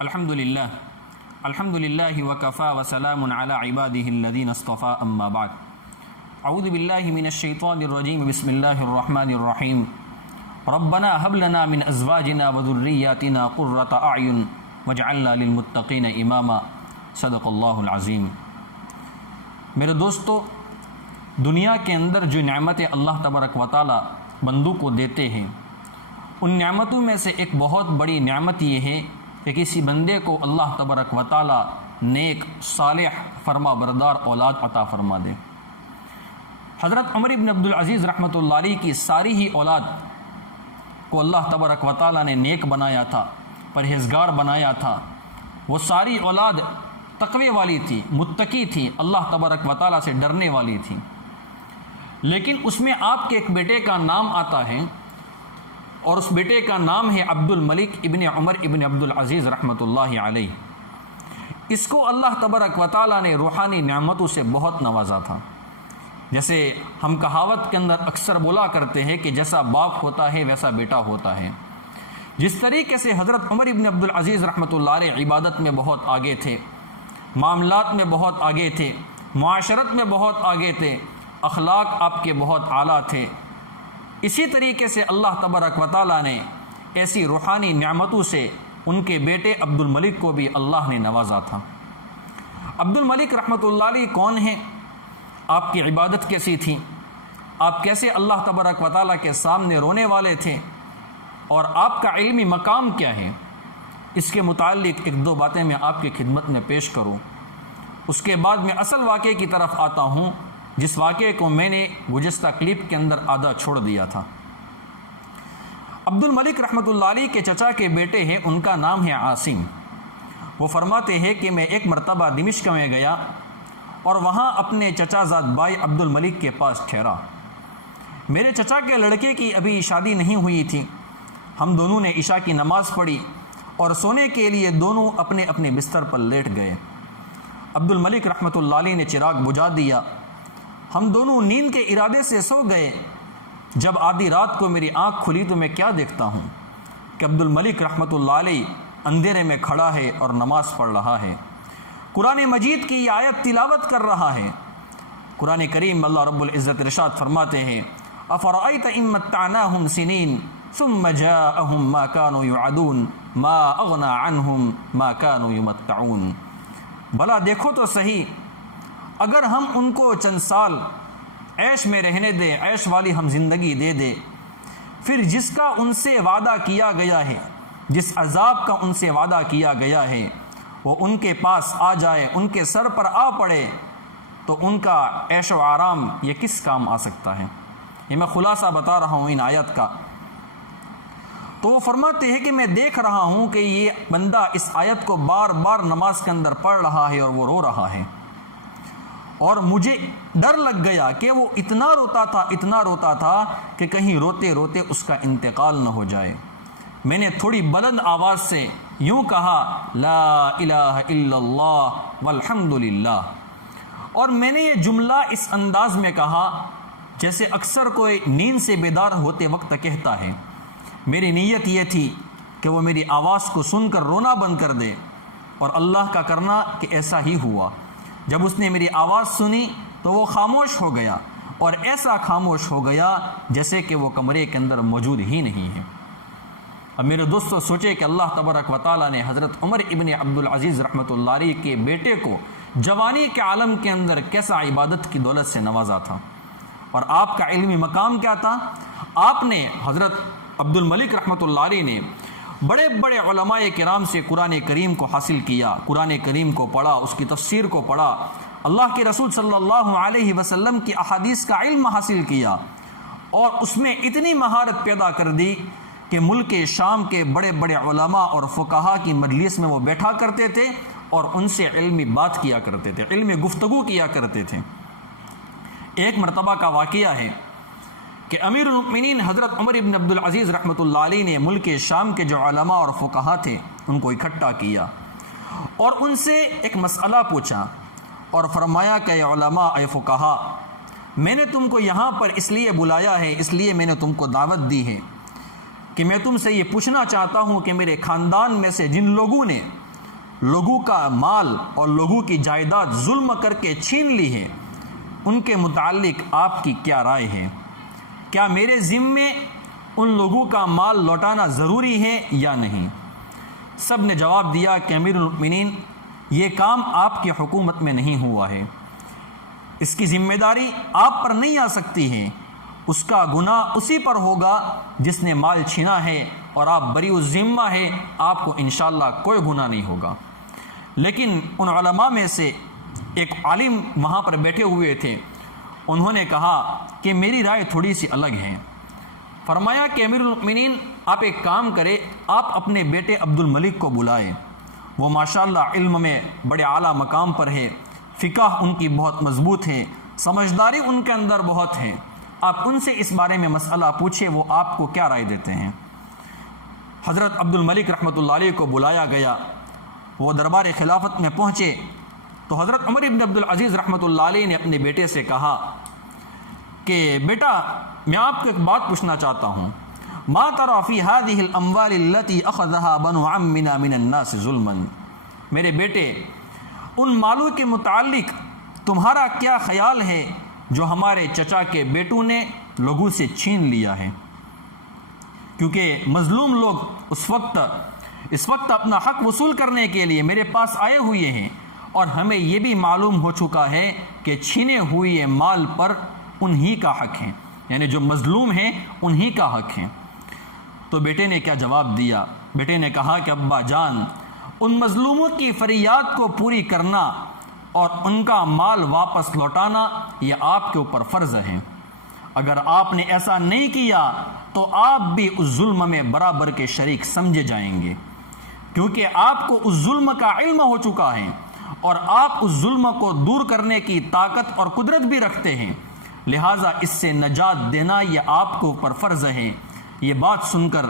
الحمدللہ وکفا وسلام علی عبادہ الذین اصطفى اما بعد اعوذ باللہ من الشیطان الرجیم بسم اللہ الرحمن الرحیم ربنا هب لنا من ازواجنا وذریاتنا قرۃ اعین واجعلنا للمتقین اماما صدق اللہ العظیم۔ میرے دوستو، دنیا کے اندر جو نعمتیں اللہ تبارک و تعالی بندوں کو دیتے ہیں، ان نعمتوں میں سے ایک بہت بڑی نعمت یہ ہے کہ کسی بندے کو اللہ تبارک و تعالی نیک، صالح، فرما بردار اولاد عطا فرما دے۔ حضرت عمر بن عبدالعزیز رحمۃ اللہ علیہ کی ساری ہی اولاد کو اللہ تبارک و تعالی نے نیک بنایا تھا، پرہیزگار بنایا تھا۔ وہ ساری اولاد تقوی والی تھی، متقی تھی، اللہ تبارک و تعالی سے ڈرنے والی تھی۔ لیکن اس میں آپ کے ایک بیٹے کا نام آتا ہے، اور اس بیٹے کا نام ہے عبد الملک ابن عمر ابن عبدالعزیز رحمۃ اللہ علیہ۔ اس کو اللہ تبارک و تعالی نے روحانی نعمتوں سے بہت نوازا تھا۔ جیسے ہم کہاوت کے اندر اکثر بولا کرتے ہیں کہ جیسا باپ ہوتا ہے ویسا بیٹا ہوتا ہے۔ جس طریقے سے حضرت عمر ابن عبدالعزیز رحمۃ اللہ علیہ عبادت میں بہت آگے تھے، معاملات میں بہت آگے تھے، معاشرت میں بہت آگے تھے، اخلاق آپ کے بہت اعلیٰ تھے، اسی طریقے سے اللہ تبارک و تعالیٰ نے ایسی روحانی نعمتوں سے ان کے بیٹے عبد الملک کو بھی اللہ نے نوازا تھا۔ عبد الملک رحمۃ اللہ علیہ کون ہیں؟ آپ کی عبادت کیسی تھی؟ آپ کیسے اللہ تبارک و تعالیٰ کے سامنے رونے والے تھے؟ اور آپ کا علمی مقام کیا ہے؟ اس کے متعلق ایک دو باتیں میں آپ کی خدمت میں پیش کروں۔ اس کے بعد میں اصل واقعے کی طرف آتا ہوں، جس واقعے کو میں نے گزشتہ کلپ کے اندر آدھا چھوڑ دیا تھا۔ عبد الملک رحمۃ اللہ علیہ کے چچا کے بیٹے ہیں، ان کا نام ہے عاصم۔ وہ فرماتے ہیں کہ میں ایک مرتبہ دمشق میں گیا اور وہاں اپنے چچا زاد بھائی عبد الملک کے پاس ٹھہرا۔ میرے چچا کے لڑکے کی ابھی شادی نہیں ہوئی تھی۔ ہم دونوں نے عشاء کی نماز پڑھی اور سونے کے لیے دونوں اپنے اپنے بستر پر لیٹ گئے۔ عبد الملک رحمۃ اللہ علیہ نے چراغ بجھا دیا۔ ہم دونوں نیند کے ارادے سے سو گئے۔ جب آدھی رات کو میری آنکھ کھلی تو میں کیا دیکھتا ہوں کہ عبد الملک رحمۃ اللہ علیہ اندھیرے میں کھڑا ہے اور نماز پڑھ رہا ہے، قرآن مجید کی یہ آیت تلاوت کر رہا ہے۔ قرآن کریم اللہ رب العزت ارشاد فرماتے ہیں، افرأیت ان متعناہم سنین ثم جاءہم ما كانوا یعدون ما اغنی عنہم ما كانوا یمتعون۔ بھلا دیکھو تو صحیح، اگر ہم ان کو چند سال عیش میں رہنے دیں، عیش والی ہم زندگی دے دیں، پھر جس کا ان سے وعدہ کیا گیا ہے، جس عذاب کا ان سے وعدہ کیا گیا ہے، وہ ان کے پاس آ جائے، ان کے سر پر آ پڑے، تو ان کا عیش و آرام یہ کس کام آ سکتا ہے؟ یہ میں خلاصہ بتا رہا ہوں ان آیت کا۔ تو وہ فرماتے ہیں کہ میں دیکھ رہا ہوں کہ یہ بندہ اس آیت کو بار بار نماز کے اندر پڑھ رہا ہے اور وہ رو رہا ہے، اور مجھے ڈر لگ گیا کہ وہ اتنا روتا تھا کہ کہیں روتے روتے اس کا انتقال نہ ہو جائے۔ میں نے تھوڑی بلند آواز سے یوں کہا، لا الہ الا اللہ والحمد للہ، اور میں نے یہ جملہ اس انداز میں کہا جیسے اکثر کوئی نیند سے بیدار ہوتے وقت کہتا ہے۔ میری نیت یہ تھی کہ وہ میری آواز کو سن کر رونا بند کر دے، اور اللہ کا کرنا کہ ایسا ہی ہوا۔ جب اس نے میری آواز سنی تو وہ خاموش ہو گیا، اور ایسا خاموش ہو گیا جیسے کہ وہ کمرے کے اندر موجود ہی نہیں ہے۔ اب میرے دوستو سوچے کہ اللہ تبارک و تعالیٰ نے حضرت عمر ابن عبدالعزیز رحمۃ اللہ علیہ کے بیٹے کو جوانی کے عالم کے اندر کیسا عبادت کی دولت سے نوازا تھا، اور آپ کا علمی مقام کیا تھا۔ آپ نے حضرت عبد الملک رحمۃ اللہ علیہ نے بڑے بڑے علماء کرام سے قرآن کریم کو حاصل کیا، قرآن کریم کو پڑھا، اس کی تفسیر کو پڑھا، اللہ کے رسول صلی اللہ علیہ وسلم کی احادیث کا علم حاصل کیا، اور اس میں اتنی مہارت پیدا کر دی کہ ملک شام کے بڑے بڑے علماء اور فقہا کی مجلس میں وہ بیٹھا کرتے تھے اور ان سے علمی بات کیا کرتے تھے، علمی گفتگو کیا کرتے تھے۔ ایک مرتبہ کا واقعہ ہے کہ امیر المؤمنین حضرت عمر ابن عبدالعزیز رحمۃ اللہ علیہ نے ملک شام کے جو علماء اور فقہا تھے ان کو اکٹھا کیا اور ان سے ایک مسئلہ پوچھا، اور فرمایا کہ اے علماء، اے فقہا، میں نے تم کو یہاں پر اس لیے بلایا ہے، اس لیے میں نے تم کو دعوت دی ہے کہ میں تم سے یہ پوچھنا چاہتا ہوں کہ میرے خاندان میں سے جن لوگوں نے لوگوں کا مال اور لوگوں کی جائیداد ظلم کر کے چھین لی ہے، ان کے متعلق آپ کی کیا رائے ہے؟ کیا میرے ذمے ان لوگوں کا مال لوٹانا ضروری ہے یا نہیں؟ سب نے جواب دیا کہ امیر المؤمنین، یہ کام آپ کی حکومت میں نہیں ہوا ہے، اس کی ذمہ داری آپ پر نہیں آ سکتی ہے، اس کا گناہ اسی پر ہوگا جس نے مال چھینا ہے، اور آپ بری الذمہ ہے، آپ کو انشاءاللہ کوئی گناہ نہیں ہوگا۔ لیکن ان علماء میں سے ایک عالم وہاں پر بیٹھے ہوئے تھے، انہوں نے کہا کہ میری رائے تھوڑی سی الگ ہے۔ فرمایا کہ امیر المؤمنین، آپ ایک کام کریں، آپ اپنے بیٹے عبد الملک کو بلائیں، وہ ماشاءاللہ علم میں بڑے اعلیٰ مقام پر ہے، فقہ ان کی بہت مضبوط ہے، سمجھداری ان کے اندر بہت ہے، آپ ان سے اس بارے میں مسئلہ پوچھیں، وہ آپ کو کیا رائے دیتے ہیں۔ حضرت عبد الملک رحمۃ اللہ علیہ کو بلایا گیا، وہ دربار خلافت میں پہنچے تو حضرت عمر بن عبد العزیز رحمۃ اللہ علیہ نے اپنے بیٹے سے کہا کہ بیٹا، میں آپ کو ایک بات پوچھنا چاہتا ہوں، ما ترى في هذه الاموال التي اخذها بنو عمنا من الناس ظلما، میرے بیٹے ان مالوں کے متعلق تمہارا کیا خیال ہے جو ہمارے چچا کے بیٹوں نے لوگوں سے چھین لیا ہے؟ کیونکہ مظلوم لوگ اس وقت اپنا حق وصول کرنے کے لیے میرے پاس آئے ہوئے ہیں، اور ہمیں یہ بھی معلوم ہو چکا ہے کہ چھینے ہوئے مال پر انہی کا حق ہے، یعنی جو مظلوم ہیں انہی کا حق ہے۔ تو بیٹے نے کیا جواب دیا؟ بیٹے نے کہا کہ ابا جان، ان مظلوموں کی فریاد کو پوری کرنا اور ان کا مال واپس لوٹانا یہ آپ کے اوپر فرض ہے، اگر آپ نے ایسا نہیں کیا تو آپ بھی اس ظلم میں برابر کے شریک سمجھے جائیں گے، کیونکہ آپ کو اس ظلم کا علم ہو چکا ہے اور آپ اس ظلم کو دور کرنے کی طاقت اور قدرت بھی رکھتے ہیں، لہٰذا اس سے نجات دینا یہ آپ کو اوپر فرض ہے۔ یہ بات سن کر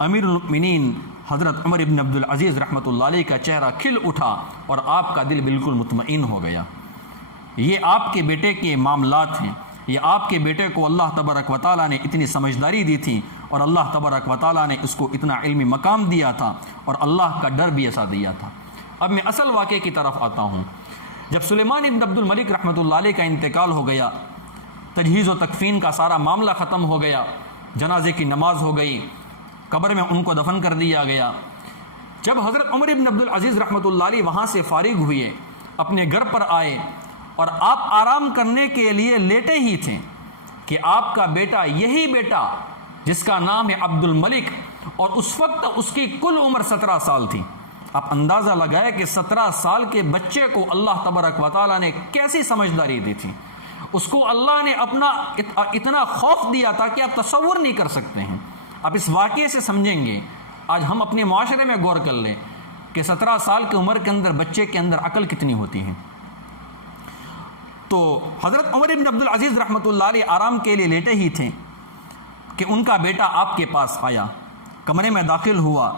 امیر المؤمنین حضرت عمر بن عبد العزیز رحمۃ اللہ علیہ کا چہرہ کھل اٹھا اور آپ کا دل بالکل مطمئن ہو گیا۔ یہ آپ کے بیٹے کے معاملات ہیں، یہ آپ کے بیٹے کو اللہ تبارک و تعالیٰ نے اتنی سمجھداری دی تھی، اور اللہ تبارک و تعالیٰ نے اس کو اتنا علمی مقام دیا تھا، اور اللہ کا ڈر بھی ایسا دیا تھا۔ اب میں اصل واقعے کی طرف آتا ہوں۔ جب سلیمان بن عبد الملک رحمۃ اللہ علیہ کا انتقال ہو گیا، تجہیز و تکفین کا سارا معاملہ ختم ہو گیا، جنازے کی نماز ہو گئی، قبر میں ان کو دفن کر دیا گیا۔ جب حضرت عمر بن عبد العزیز رحمۃ اللہ علیہ وہاں سے فارغ ہوئے، اپنے گھر پر آئے، اور آپ آرام کرنے کے لیے لیٹے ہی تھے کہ آپ کا بیٹا، یہی بیٹا جس کا نام ہے عبد الملک، اور اس وقت اس کی کل عمر 17 سال تھی۔ آپ اندازہ لگائے کہ 17 سال کے بچے کو اللہ تبارک و تعالیٰ نے کیسی سمجھداری دی تھی، اس کو اللہ نے اپنا اتنا خوف دیا تھا کہ آپ تصور نہیں کر سکتے ہیں۔ آپ اس واقعے سے سمجھیں گے، آج ہم اپنے معاشرے میں غور کر لیں کہ 17 سال کی عمر کے اندر بچے کے اندر عقل کتنی ہوتی ہے۔ تو حضرت عمر بن عبد العزیز رحمۃ اللہ علیہ آرام کے لیے لیٹے ہی تھے کہ ان کا بیٹا آپ کے پاس آیا، کمرے میں داخل ہوا،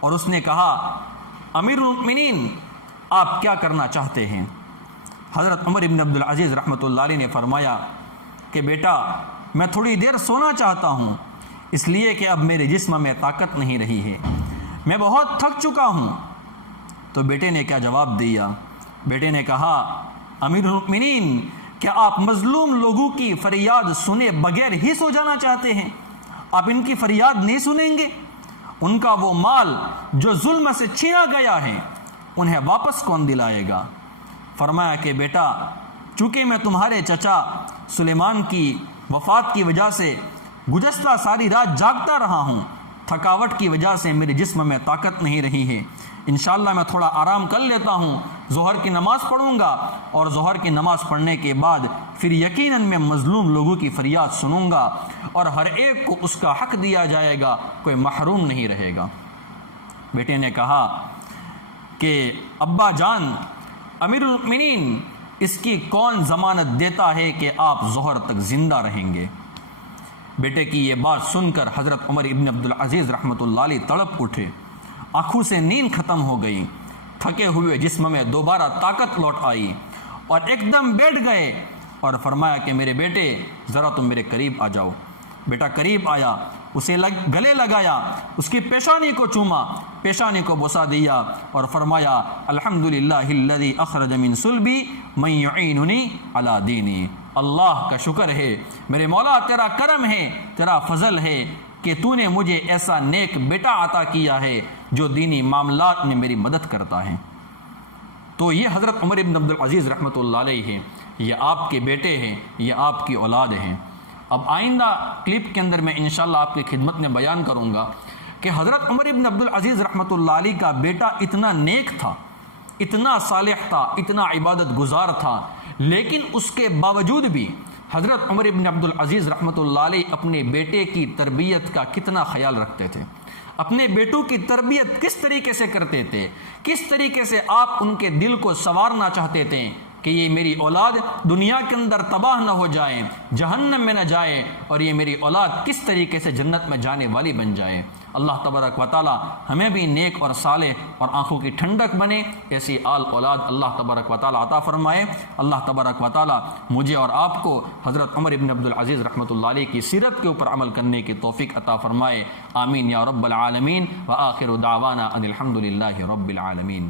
اور اس نے کہا امیر المؤمنین آپ کیا کرنا چاہتے ہیں؟ حضرت عمر بن عبد العزیز رحمۃ اللہ علیہ نے فرمایا کہ بیٹا میں تھوڑی دیر سونا چاہتا ہوں، اس لیے کہ اب میرے جسم میں طاقت نہیں رہی ہے، میں بہت تھک چکا ہوں۔ تو بیٹے نے کیا جواب دیا؟ بیٹے نے کہا امیر المؤمنین کیا آپ مظلوم لوگوں کی فریاد سنے بغیر ہی سو جانا چاہتے ہیں؟ آپ ان کی فریاد نہیں سنیں گے؟ ان کا وہ مال جو ظلم سے چھینا گیا ہے انہیں واپس کون دلائے گا؟ فرمایا کہ بیٹا چونکہ میں تمہارے چچا سلیمان کی وفات کی وجہ سے گزشتہ ساری رات جاگتا رہا ہوں، تھکاوٹ کی وجہ سے میرے جسم میں طاقت نہیں رہی ہے، انشاءاللہ میں تھوڑا آرام کر لیتا ہوں، ظہر کی نماز پڑھوں گا، اور ظہر کی نماز پڑھنے کے بعد پھر یقیناً میں مظلوم لوگوں کی فریاد سنوں گا، اور ہر ایک کو اس کا حق دیا جائے گا، کوئی محروم نہیں رہے گا۔ بیٹے نے کہا کہ ابا جان، امیر المؤمنین اس کی کون ضمانت دیتا ہے کہ آپ ظہر تک زندہ رہیں گے؟ بیٹے کی یہ بات سن کر حضرت عمر ابن عبد العزیز رحمۃ اللہ علیہ تڑپ اٹھے، آنکھوں سے نیند ختم ہو گئی، تھکے ہوئے جسم میں دوبارہ طاقت لوٹ آئی، اور ایک دم بیٹھ گئے اور فرمایا کہ میرے بیٹے ذرا تم میرے قریب آ جاؤ۔ بیٹا قریب آیا اسے گلے لگایا، اس کی پیشانی کو چوما، پیشانی کو بوسہ دیا اور فرمایا الحمدللہ الذی اخرج من صلبی من یعیننی علی دینی، اللہ کا شکر ہے میرے مولا، تیرا کرم ہے، تیرا فضل ہے کہ تو نے مجھے ایسا نیک بیٹا عطا کیا ہے جو دینی معاملات میں میری مدد کرتا ہے۔ تو یہ حضرت عمر بن عبدالعزیز رحمۃ اللہ علیہ ہیں، یہ آپ کے بیٹے ہیں، یہ آپ کی اولاد ہیں۔ اب آئندہ کلپ کے اندر میں انشاءاللہ آپ کی خدمت میں بیان کروں گا کہ حضرت عمر بن عبدالعزیز رحمۃ اللہ علیہ کا بیٹا اتنا نیک تھا، اتنا صالح تھا، اتنا عبادت گزار تھا، لیکن اس کے باوجود بھی حضرت عمر بن عبدالعزیز رحمۃ اللہ علیہ اپنے بیٹے کی تربیت کا کتنا خیال رکھتے تھے، اپنے بیٹوں کی تربیت کس طریقے سے کرتے تھے، کس طریقے سے آپ ان کے دل کو سنوارنا چاہتے تھے کہ یہ میری اولاد دنیا کے اندر تباہ نہ ہو جائے، جہنم میں نہ جائے، اور یہ میری اولاد کس طریقے سے جنت میں جانے والی بن جائے۔ اللہ تبارک و تعالی ہمیں بھی نیک اور صالح اور آنکھوں کی ٹھنڈک بنے ایسی آل اولاد اللہ تبارک و تعالی عطا فرمائے۔ اللہ تبارک و تعالی مجھے اور آپ کو حضرت عمر بن عبدالعزیز رحمۃ اللہ علیہ کی سیرت کے اوپر عمل کرنے کی توفیق عطا فرمائے، آمین یا رب العالمین۔ وآخر دعوانا ان الحمد للہ رب العالمین۔